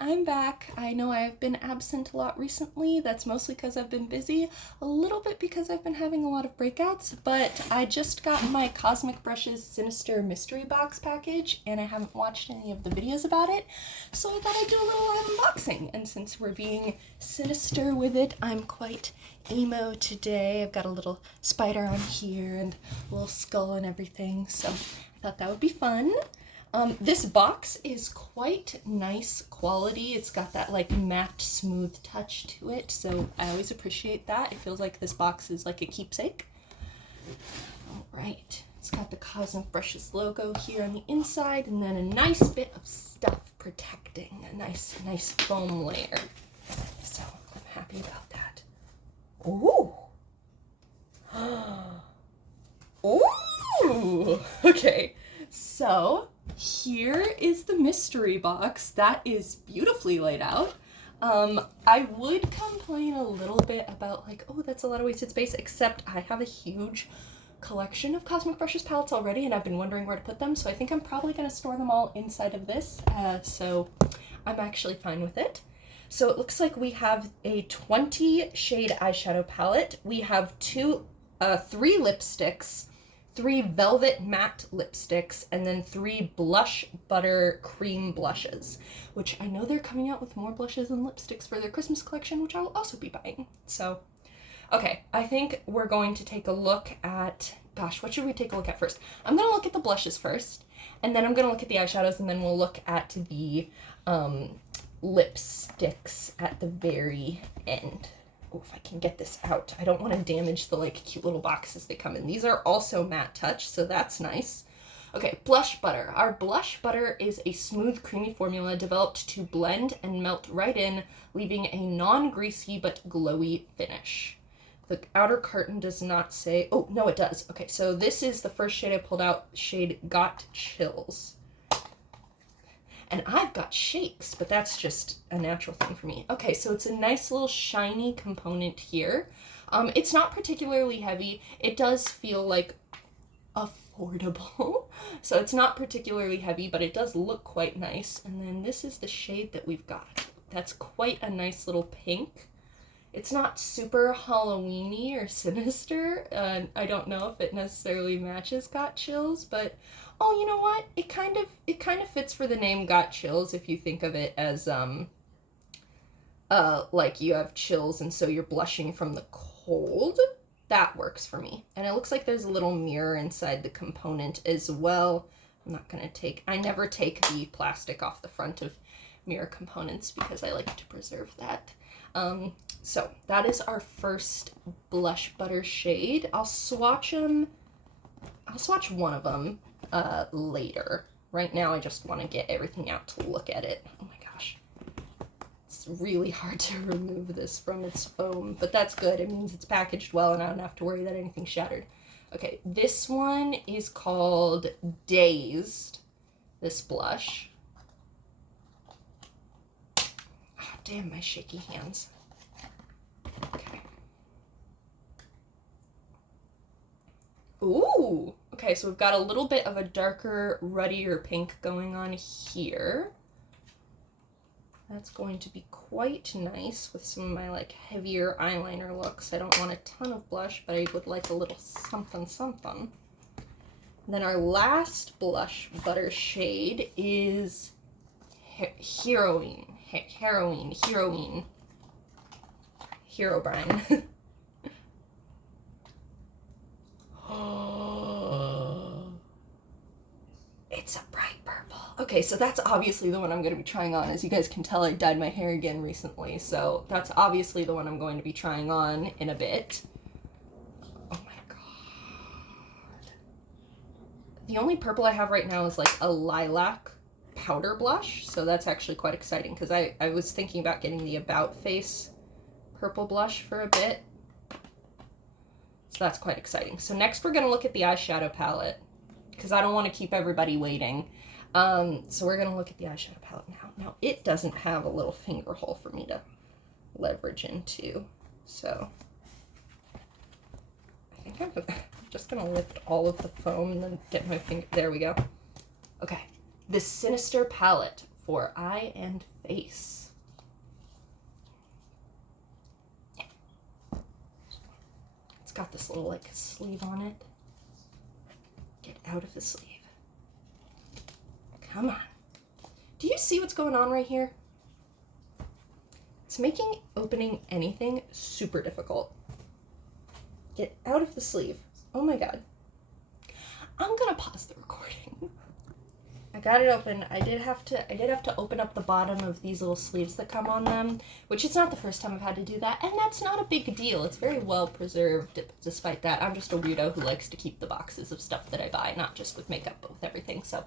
I'm back. I know I've been absent a lot recently. That's mostly because I've been busy, a little bit because I've been having a lot of breakouts, but I just got my Cosmic Brushes Sinister mystery box package and I haven't watched any of the videos about it, so I thought I'd do a little unboxing. And since we're being sinister with it, I'm quite emo today. I've got a little spider on here and a little skull and everything, so I thought that would be fun. This box is quite nice quality. It's got that like matte smooth touch to it, so I always appreciate that. It feels like this box is like a keepsake. Alright, it's got the Cosmic Brushes logo here on the inside and then a nice bit of stuff protecting, a nice foam layer. So I'm happy about that. Ooh! Ooh! Okay, so here is the mystery box. That is beautifully laid out. I would complain a little bit about like, oh, that's a lot of wasted space, except I have a huge collection of Cosmic Brushes palettes already and I've been wondering where to put them, so I think I'm probably going to store them all inside of this, so I'm actually fine with it. So it looks like we have a 20 shade eyeshadow palette. We have three lipsticks, 3 velvet matte lipsticks, and then 3 blush butter cream blushes, which I know they're coming out with more blushes and lipsticks for their Christmas collection, which I will also be buying. So, okay, I think we're going to take a look at, gosh, what should we take a look at first? I'm going to look at the blushes first, and then I'm going to look at the eyeshadows, and then we'll look at the lipsticks at the very end. Oh, if I can get this out. I don't want to damage the like cute little boxes they come in. These are also matte touch, so that's nice. Okay, blush butter. Our blush butter is a smooth, creamy formula developed to blend and melt right in, leaving a non-greasy but glowy finish. The outer carton does not say, oh, no, it does. Okay, so this is the first shade I pulled out, shade Got Chills. And I've got shakes, but that's just a natural thing for me. Okay, so it's a nice little shiny component here. It's not particularly heavy. It does feel like affordable. So it's not particularly heavy, but it does look quite nice. And then this is the shade that we've got. That's quite a nice little pink. It's not super Halloween-y or sinister. I don't know if it necessarily matches Got Chills, but oh, you know what? It kind of fits for the name Got Chills if you think of it as like you have chills and so you're blushing from the cold. That works for me. And it looks like there's a little mirror inside the component as well. I never take the plastic off the front of mirror components because I like to preserve that. So that is our first blush butter shade. I'll swatch one of them later. Right now I just want to get everything out to look at it. Oh my gosh. It's really hard to remove this from its foam, but that's good. It means it's packaged well and I don't have to worry that anything's shattered. Okay, this one is called Dazed, this blush. Oh, damn, my shaky hands. Okay. Ooh! Okay, so we've got a little bit of a darker, ruddier pink going on here. That's going to be quite nice with some of my like heavier eyeliner looks. I don't want a ton of blush, but I would like a little something something. Then our last blush butter shade is Heroine. Herobrine. It's a bright purple. Okay, so that's obviously the one I'm going to be trying on. As you guys can tell, I dyed my hair again recently, so that's obviously the one I'm going to be trying on in a bit. Oh my god. The only purple I have right now is like a lilac powder blush, so that's actually quite exciting because I was thinking about getting the About Face purple blush for a bit. So that's quite exciting. So next we're going to look at the eyeshadow palette because I don't want to keep everybody waiting. So we're going to look at the eyeshadow palette now. Now it doesn't have a little finger hole for me to leverage into. So I think I'm just going to lift all of the foam and then get my finger. There we go. Okay. The Sinister palette for eye and face. It's got this little like sleeve on it. Get out of the sleeve. Come on. Do you see what's going on right here? It's making opening anything super difficult. Get out of the sleeve. Oh my god. I'm gonna pause the recording. I got it open. I did have to open up the bottom of these little sleeves that come on them, which it's not the first time I've had to do that, and that's not a big deal. It's very well preserved despite that. I'm just a weirdo who likes to keep the boxes of stuff that I buy, not just with makeup, but with everything. So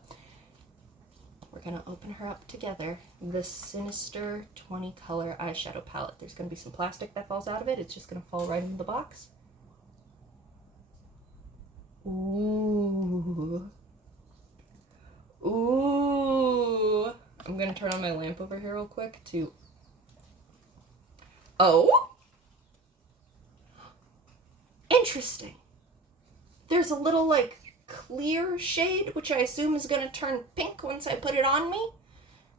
we're gonna open her up together. The Sinister 20 color eyeshadow palette. There's gonna be some plastic that falls out of it. It's just gonna fall right into the box. Ooh. Ooh. I'm gonna turn on my lamp over here real quick to... Oh? Interesting. There's a little, like, clear shade, which I assume is gonna turn pink once I put it on me.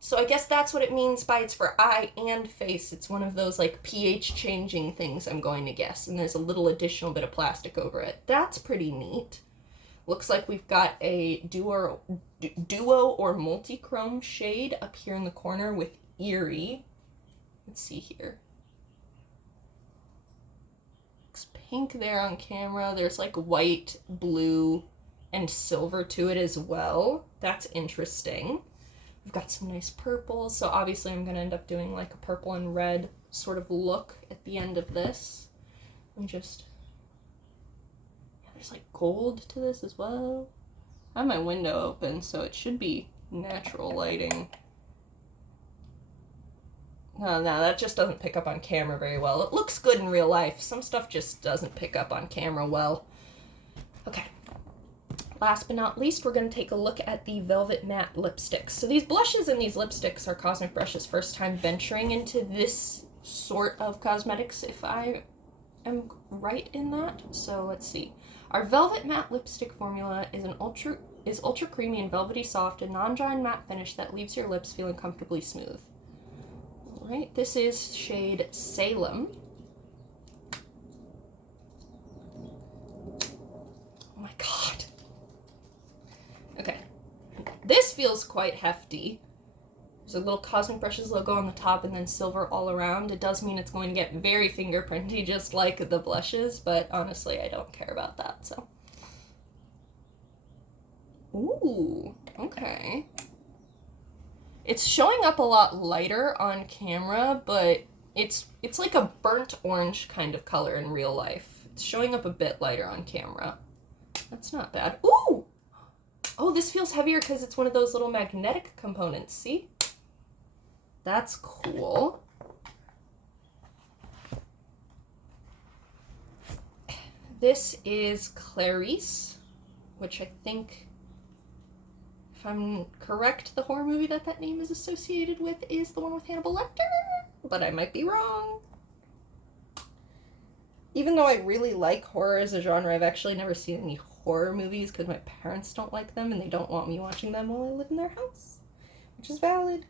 So I guess that's what it means by it's for eye and face. It's one of those, like, pH changing things, I'm going to guess. And there's a little additional bit of plastic over it. That's pretty neat. Looks like we've got a duo or multi-chrome shade up here in the corner with Eerie. Let's see here. Looks pink there on camera. There's like white, blue, and silver to it as well. That's interesting. We've got some nice purples. So obviously I'm going to end up doing like a purple and red sort of look at the end of this. And just... There's like gold to this as well. I have my window open, so it should be natural lighting. No, that just doesn't pick up on camera very well. It looks good in real life. Some stuff just doesn't pick up on camera well. Okay. Last but not least, we're going to take a look at the Velvet Matte lipsticks. So these blushes and these lipsticks are Cosmic Brush's first time venturing into this sort of cosmetics, if I am right in that. So let's see. Our Velvet Matte lipstick formula is ultra creamy and velvety soft, a non-drying matte finish that leaves your lips feeling comfortably smooth. All right, this is shade Salem. Oh my god. Okay, this feels quite hefty. There's a little Cosmic Brushes logo on the top and then silver all around. It does mean it's going to get very fingerprinty, just like the blushes, but honestly, I don't care about that, so. Ooh, okay. It's showing up a lot lighter on camera, but it's like a burnt orange kind of color in real life. It's showing up a bit lighter on camera. That's not bad. Ooh! Oh, this feels heavier because it's one of those little magnetic components, see? That's cool. This is Clarice, which I think, if I'm correct, the horror movie that name is associated with is the one with Hannibal Lecter, but I might be wrong. Even though I really like horror as a genre, I've actually never seen any horror movies because my parents don't like them and they don't want me watching them while I live in their house, which is valid.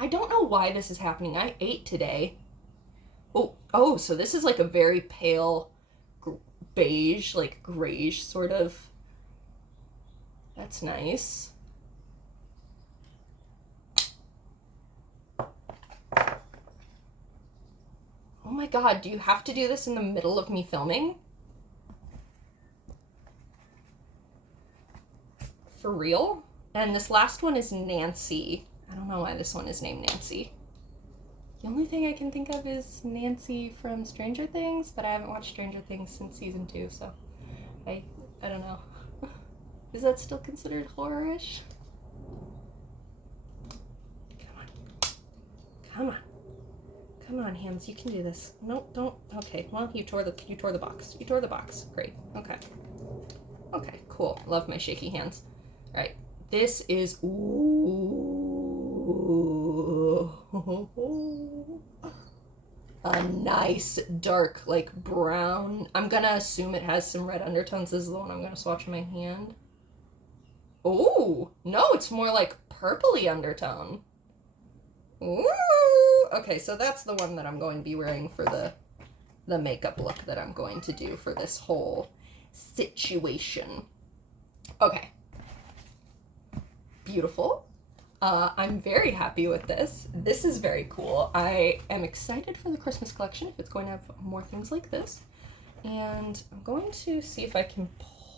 I don't know why this is happening. I ate today. Oh, so this is like a very pale beige, like grayish sort of. That's nice. Oh my god, do you have to do this in the middle of me filming? For real? And this last one is Nancy. I don't know why this one is named Nancy. The only thing I can think of is Nancy from Stranger Things, but I haven't watched Stranger Things since season 2, so I don't know. Is that still considered horror-ish? Come on, hands, you can do this. Nope, don't. Okay, well, you tore the box. You tore the box. Great. Okay. Okay, cool. Love my shaky hands. All right. This is ooh. a nice dark, like brown. I'm gonna assume it has some red undertones. This is the one I'm gonna swatch in my hand. Oh, no, it's more like purpley undertone. Ooh. Okay, so that's the one that I'm going to be wearing for the makeup look that I'm going to do for this whole situation. Okay. Beautiful. I'm very happy with this. This is very cool. I am excited for the Christmas collection if it's going to have more things like this. And I'm going to see if I can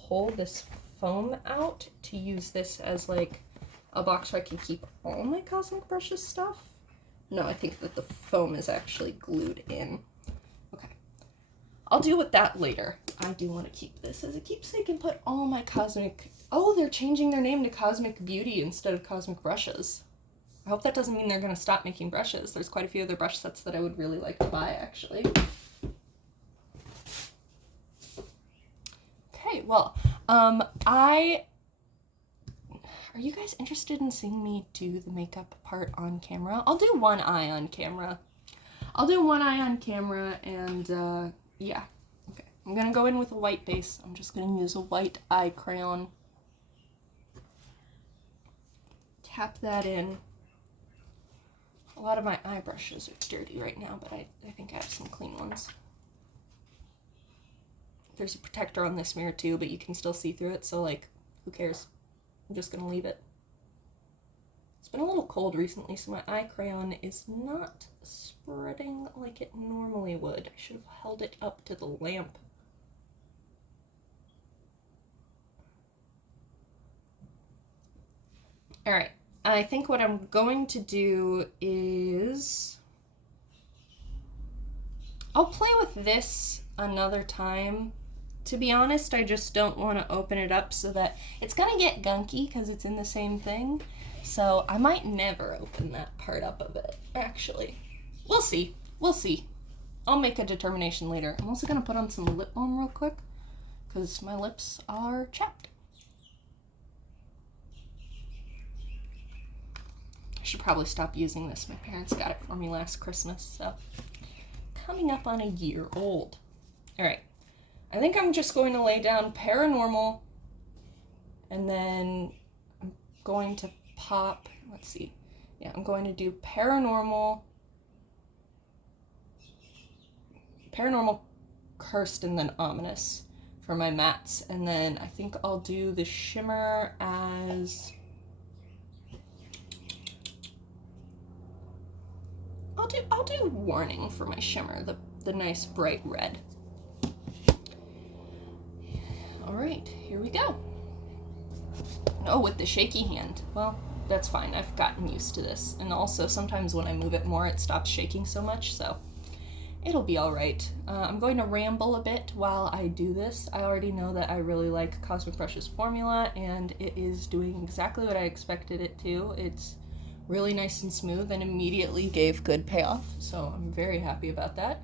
pull this foam out to use this as like a box where I can keep all my Cosmic Brushes stuff. No, I think that the foam is actually glued in. Okay. I'll deal with that later. I do want to keep this as a keepsake and put all my Cosmic... Oh, they're changing their name to Cosmic Beauty instead of Cosmic Brushes. I hope that doesn't mean they're going to stop making brushes. There's quite a few other brush sets that I would really like to buy, actually. Okay, well, are you guys interested in seeing me do the makeup part on camera? I'll do one eye on camera. And, yeah. Okay, I'm gonna go in with a white base. I'm just gonna use a white eye crayon. Tap that in. A lot of my eye brushes are dirty right now, but I think I have some clean ones. There's a protector on this mirror too, but you can still see through it, so like, who cares? I'm just gonna leave it. It's been a little cold recently, so my eye crayon is not spreading like it normally would. I should have held it up to the lamp. Alright, I think what I'm going to do is... I'll play with this another time. To be honest, I just don't want to open it up so that it's going to get gunky because it's in the same thing. So I might never open that part up of it, actually. We'll see. We'll see. I'll make a determination later. I'm also going to put on some lip balm real quick because my lips are chapped. I should probably stop using this. My parents got it for me last Christmas, so coming up on a year old. All right. I think I'm just going to lay down Paranormal, and then I'm going to pop, let's see. Yeah, I'm going to do Paranormal, Cursed, and then Ominous for my mattes. And then I think I'll do the shimmer as... I'll do Warning for my shimmer, the nice bright red. All right, here we go. Oh, with the shaky hand. Well, that's fine. I've gotten used to this. And also, sometimes when I move it more, it stops shaking so much, so it'll be all right. I'm going to ramble a bit while I do this. I already know that I really like Cosmic Brush's formula, and it is doing exactly what I expected it to. It's really nice and smooth and immediately gave good payoff, so I'm very happy about that.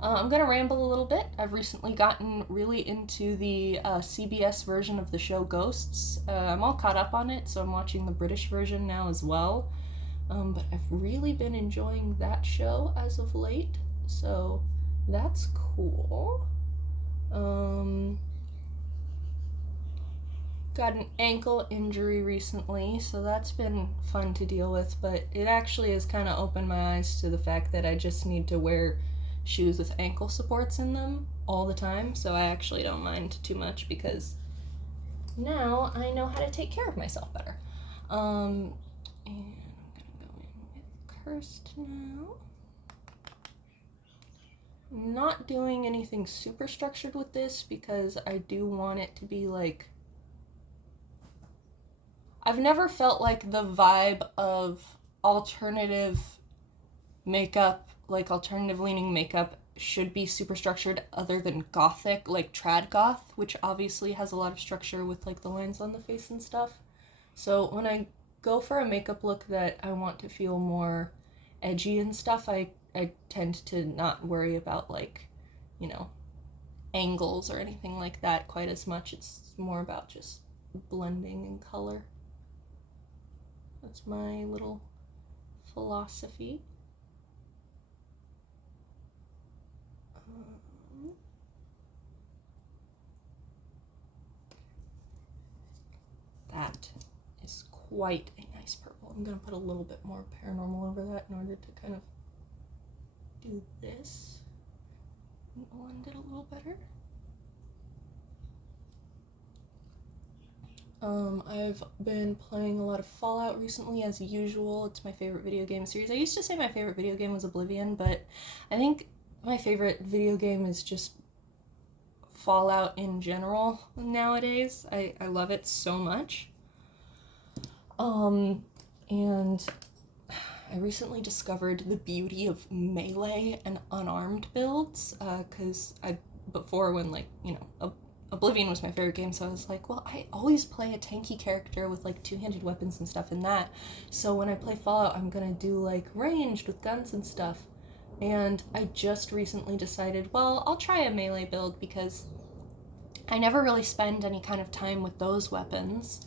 I'm going to ramble a little bit. I've recently gotten really into the CBS version of the show Ghosts. I'm all caught up on it, so I'm watching the British version now as well. But I've really been enjoying that show as of late, so that's cool. Got an ankle injury recently, so that's been fun to deal with, but it actually has kind of opened my eyes to the fact that I just need to wear shoes with ankle supports in them all the time, so I actually don't mind too much because now I know how to take care of myself better. And I'm gonna go in with Cursed now. I'm not doing anything super structured with this because I do want it to be like... I've never felt like the vibe of alternative makeup, like alternative leaning makeup, should be super structured other than gothic, like trad goth, which obviously has a lot of structure with like the lines on the face and stuff. So when I go for a makeup look that I want to feel more edgy and stuff, I tend to not worry about like, you know, angles or anything like that quite as much. It's more about just blending in color. That's my little philosophy. that is quite a nice purple. I'm gonna put a little bit more paranormal over that in order to kind of do this and blend it a little better. I've been playing a lot of Fallout recently, as usual. It's my favorite video game series. I used to say my favorite video game was Oblivion, but I think my favorite video game is just Fallout in general nowadays. I love it so much. And I recently discovered the beauty of melee and unarmed builds, because before when, like, you know, Oblivion was my favorite game, so I was like, well, I always play a tanky character with, like, two-handed weapons and stuff in that, so when I play Fallout, I'm gonna do, like, ranged with guns and stuff. And I just recently decided, well, I'll try a melee build because I never really spend any kind of time with those weapons.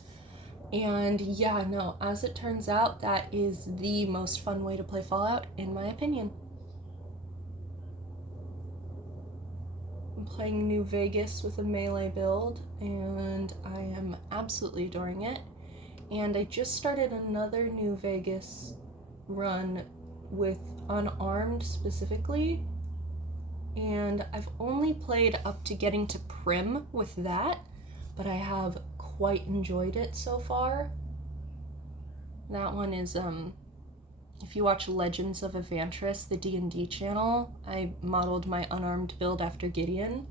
And yeah, no, as it turns out, that is the most fun way to play Fallout, in my opinion. I'm playing New Vegas with a melee build, and I am absolutely adoring it. And I just started another New Vegas run with unarmed specifically, and I've only played up to getting to Prim with that, but I have quite enjoyed it so far. That one is, if you watch Legends of Evantris, the D&D channel, I modeled my unarmed build after Gideon.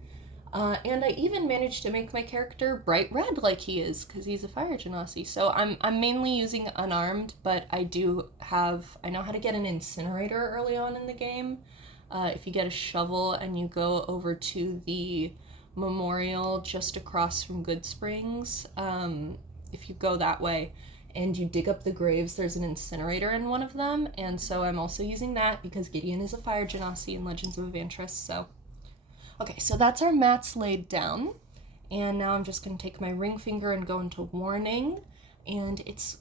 And I even managed to make my character bright red like he is, because he's a fire genasi. So I'm mainly using unarmed, but I know how to get an incinerator early on in the game. If you get a shovel and you go over to the memorial just across from Good Springs, if you go that way and you dig up the graves, there's an incinerator in one of them, and so I'm also using that because Gideon is a fire genasi in Legends of Evantris. So okay, so that's our mats laid down, and now I'm just going to take my ring finger and go into Warning, and it's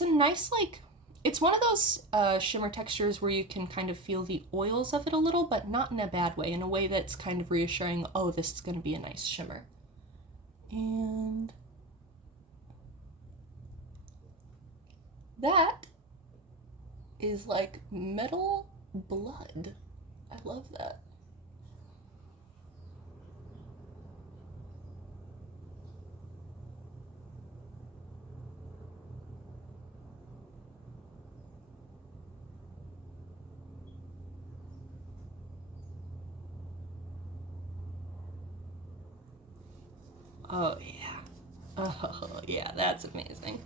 a nice, like, it's one of those shimmer textures where you can kind of feel the oils of it a little, but not in a bad way, in a way that's kind of reassuring, oh, this is going to be a nice shimmer. And that is like metal blood. I love that. Oh yeah. Oh yeah, that's amazing.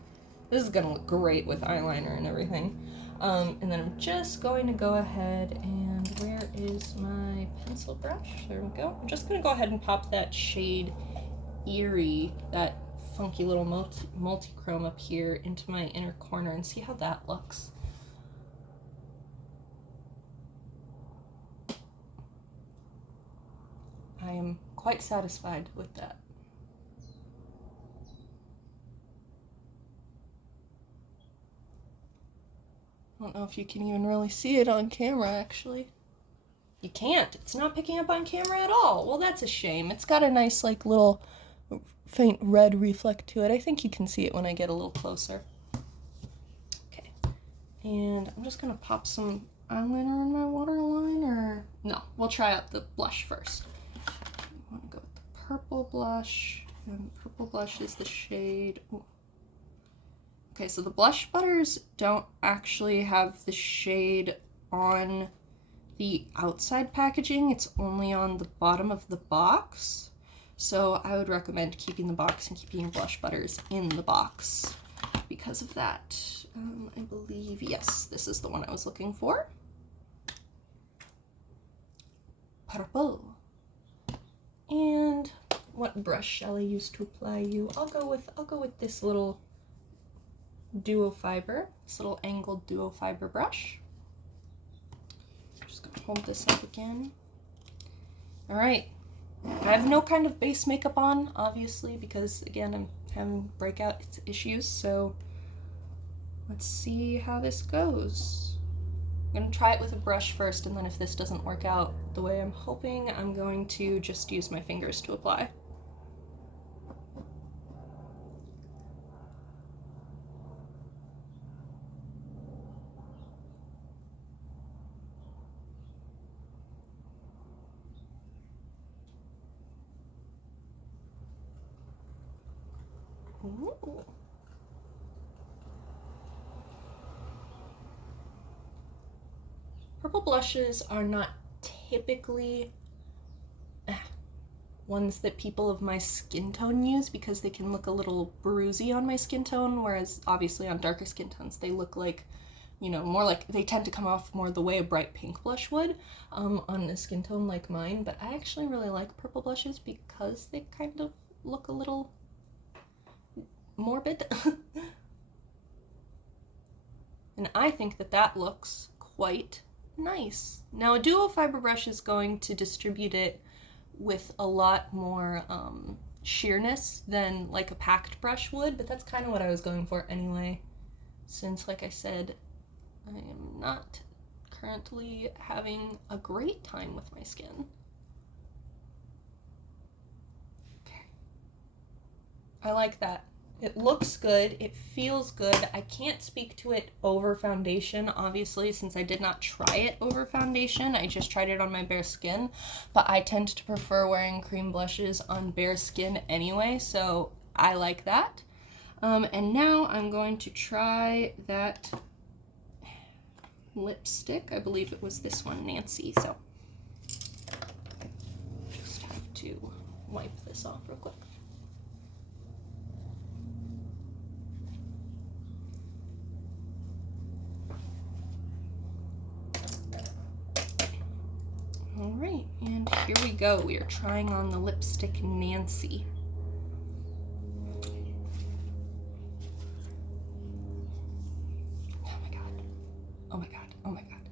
This is gonna look great with eyeliner and everything. And then I'm just going to go ahead and, where is my pencil brush? There we go. I'm just gonna go ahead and pop that shade Eerie, that funky little multi-chrome up here into my inner corner and see how that looks. I am quite satisfied with that. I don't know if you can even really see it on camera, actually. You can't. It's not picking up on camera at all. Well, that's a shame. It's got a nice, like, little faint red reflect to it. I think you can see it when I get a little closer. Okay. And I'm just going to pop some eyeliner in my waterline, or... No, we'll try out the blush first. I want to go with the purple blush. And purple blush is the shade... Ooh. Okay, so the blush butters don't actually have the shade on the outside packaging. It's only on the bottom of the box. So I would recommend keeping the box and keeping your blush butters in the box because of that. I believe, yes, this is the one I was looking for. Purple. And what brush shall I use to apply you? I'll go with this little duo fiber, this little angled duo fiber brush. I'm just gonna hold this up again. All right, I have no kind of base makeup on, obviously, because again, I'm having breakout issues, so let's see how this goes. I'm gonna try it with a brush first, and then if this doesn't work out the way I'm hoping, I'm going to just use my fingers to apply. Ooh. Purple blushes are not typically ones that people of my skin tone use because they can look a little bruisey on my skin tone, whereas obviously on darker skin tones they look like, you know, more like, they tend to come off more the way a bright pink blush would on a skin tone like mine. But I actually really like purple blushes because they kind of look a little morbid. And I think that that looks quite nice. Now a duo fiber brush is going to distribute it with a lot more sheerness than like a packed brush would, but that's kind of what I was going for anyway, since like I said, I am not currently having a great time with my skin. Okay. I like that. It looks good, it feels good. I can't speak to it over foundation, obviously, since I did not try it over foundation. I just tried it on my bare skin, but I tend to prefer wearing cream blushes on bare skin anyway, so I like that. And now I'm going to try that lipstick. I believe it was this one, Nancy, so just have to wipe this off real quick. All right, and here we go. We are trying on the lipstick Nancy. Oh my god. Oh my god. Oh my god.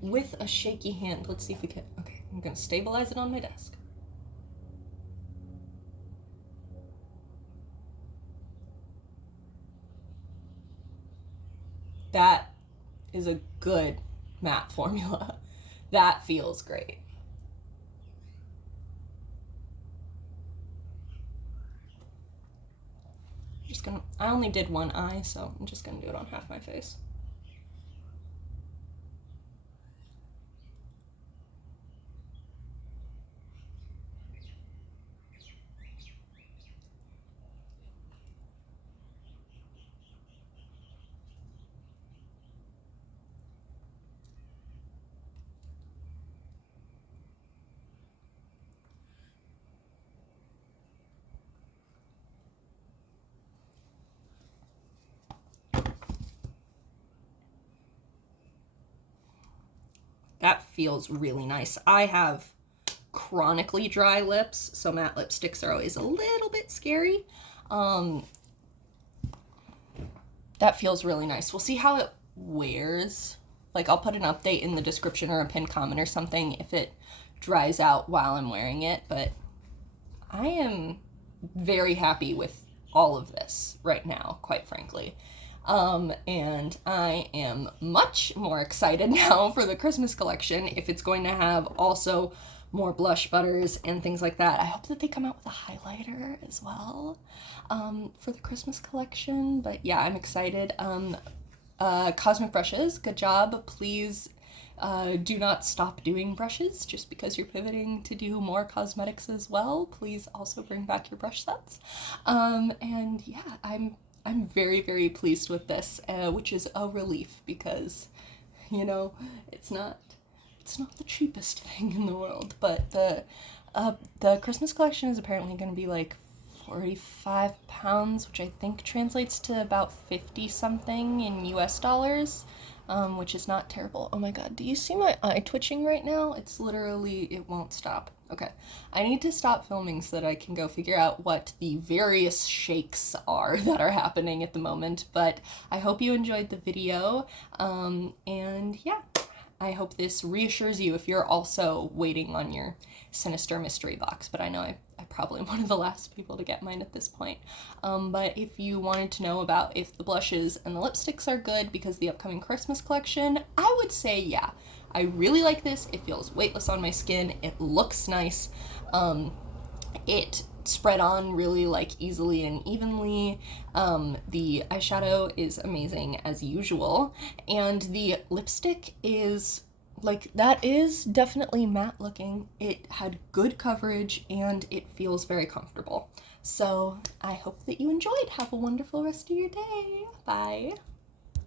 With a shaky hand. Let's see if we can. Okay, I'm gonna stabilize it on my desk. That is a good matte formula. That feels great. I only did one eye, so I'm just gonna do it on half my face. That feels really nice. I have chronically dry lips, so matte lipsticks are always a little bit scary. That feels really nice. We'll see how it wears. Like, I'll put an update in the description or a pinned comment or something if it dries out while I'm wearing it, but I am very happy with all of this right now, quite frankly. And I am much more excited now for the Christmas collection if it's going to have also more blush butters and things like that. I hope that they come out with a highlighter as well for the Christmas collection. But yeah, I'm excited. Cosmic brushes, good job. Please do not stop doing brushes just because you're pivoting to do more cosmetics as well. Please also bring back your brush sets. And yeah, I'm very, very pleased with this, which is a relief because, you know, it's not the cheapest thing in the world, but the Christmas collection is apparently going to be like 45 pounds, which I think translates to about 50 something in US dollars, which is not terrible. Oh my god, do you see my eye twitching right now? It's literally, it won't stop. Okay, I need to stop filming so that I can go figure out what the various shakes are that are happening at the moment, but I hope you enjoyed the video, and yeah, I hope this reassures you if you're also waiting on your Sinister mystery box, but I know I probably am one of the last people to get mine at this point. But if you wanted to know about if the blushes and the lipsticks are good because the upcoming Christmas collection, I would say yeah. I really like this. It feels weightless on my skin. It looks nice. It spread on really like easily and evenly. The eyeshadow is amazing as usual, and the lipstick is like that is definitely matte looking. It had good coverage and it feels very comfortable. So I hope that you enjoyed. Have a wonderful rest of your day. Bye.